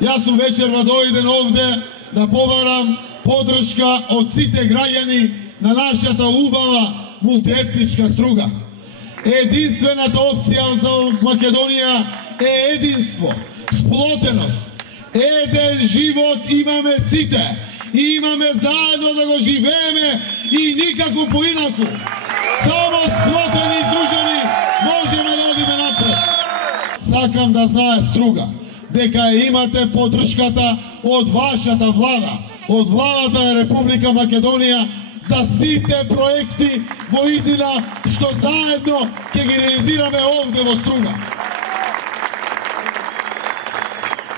Ja sam večerva dojdem ovde da povaram podrška od site građani na našata ubava multietnička struga. Jedinstvena opcija za Makedonija je jedinstvo, splotenost. Jeden život imame site, imame zajedno da go živeme i nikako po inaku. Samo sploteni i združeni možemo da odime napred. Sakam da znaje struga, deka imate podrškata od vašata vlada, od vlada Republika Makedonija za site projekti Vojvodina što zajedno ke gi realizirame ovde vo struga.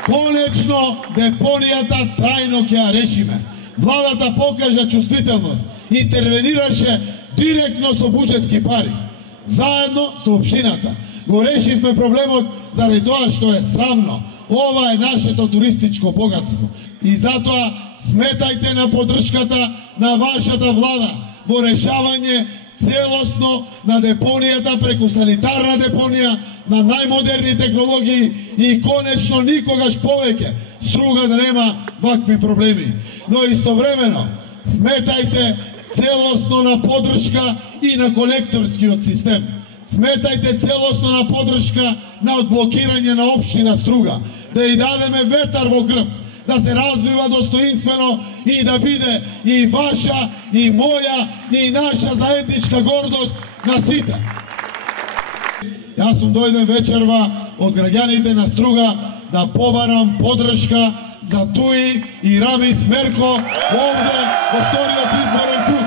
Konečno deponijata trajno ke ja rešime. Vladata pokaže čuствителност, interveniraše direktno со budžetski pari. Zajedno со opštiната. Го решивме проблемот заради тоа што е срамно. Ова е нашето туристичко богатство. И затоа сметајте на поддршката на вашата влада во решавање целосно на депонијата преку санитарна депонија, на најмодерни технологии и конечно никогаш повеќе Струга да нема вакви проблеми. Но истовремено сметајте целосно на поддршка и на колекторскиот систем. Сметајте целосно на поддршка на одблокирање на општина Струга, да и дадеме ветар во грб, да се развива достоинствено и да биде и ваша, и моја, и наша заедничка гордост на сите. Јас сум дојден вечерва од граѓаните на Струга да побарам поддршка за Туи и Рамис Мерко овде во вториот изборен круг.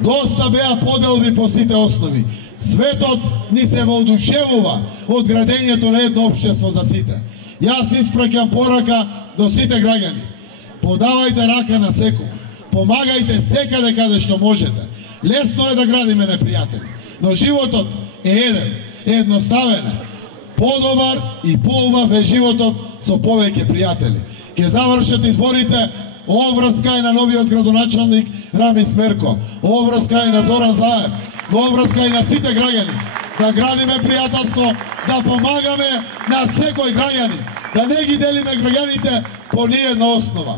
Доста беа поделби по сите основи. Светот ни се воодушевува од градењето на едно општество за сите. Јас испраќам порака до сите граѓани. Подавајте рака на секој. Помагајте секаде каде што можете. Лесно е да градиме непријатели, но животот е еден, едноставен. Подобар и поубав е животот со повеќе пријатели. Ке завршат изборите. Оврска е на новиот градоначалник Рамис Мерко. Оврска е на Зоран Заев. Оврска е на сите граѓани. Да градиме пријателство, да помагаме на секој граѓани. Да не ги делиме граѓаните по ниједна основа.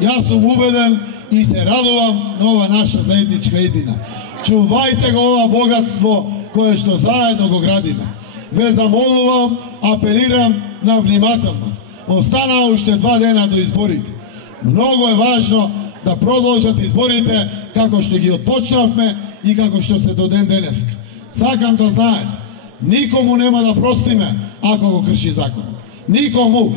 Јас сум убеден и се радувам на ова наша заедничка едина. Чувајте го ова богатство кое што заедно го градиме. Ве замолувам, апелирам на внимателност. Останаа уште 2 дена до изборите. Многу е важно да продолжат изборите како што ги отпочнавме и како што се до ден денеска. Сакам да знаете, никому нема да простиме ако го крши законот. Никому.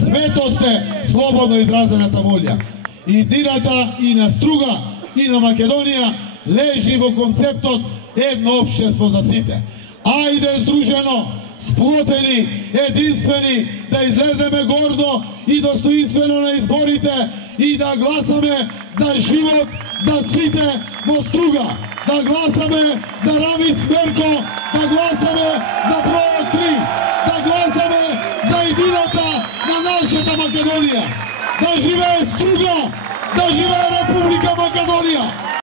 Свето сте слободно изразената волја. Иднината и на Струга и на Македонија лежи во концептот едно општество за сите. Ајде здружено, сплотени, единствени, да излеземе гордо и достоинствено на изборите и да гласаме за живот за сите во Струга. Да гласаме за Рамис Мерко, да гласаме за бројот 3, да гласаме за едината на нашата Македонија. Да живее Струга, да живее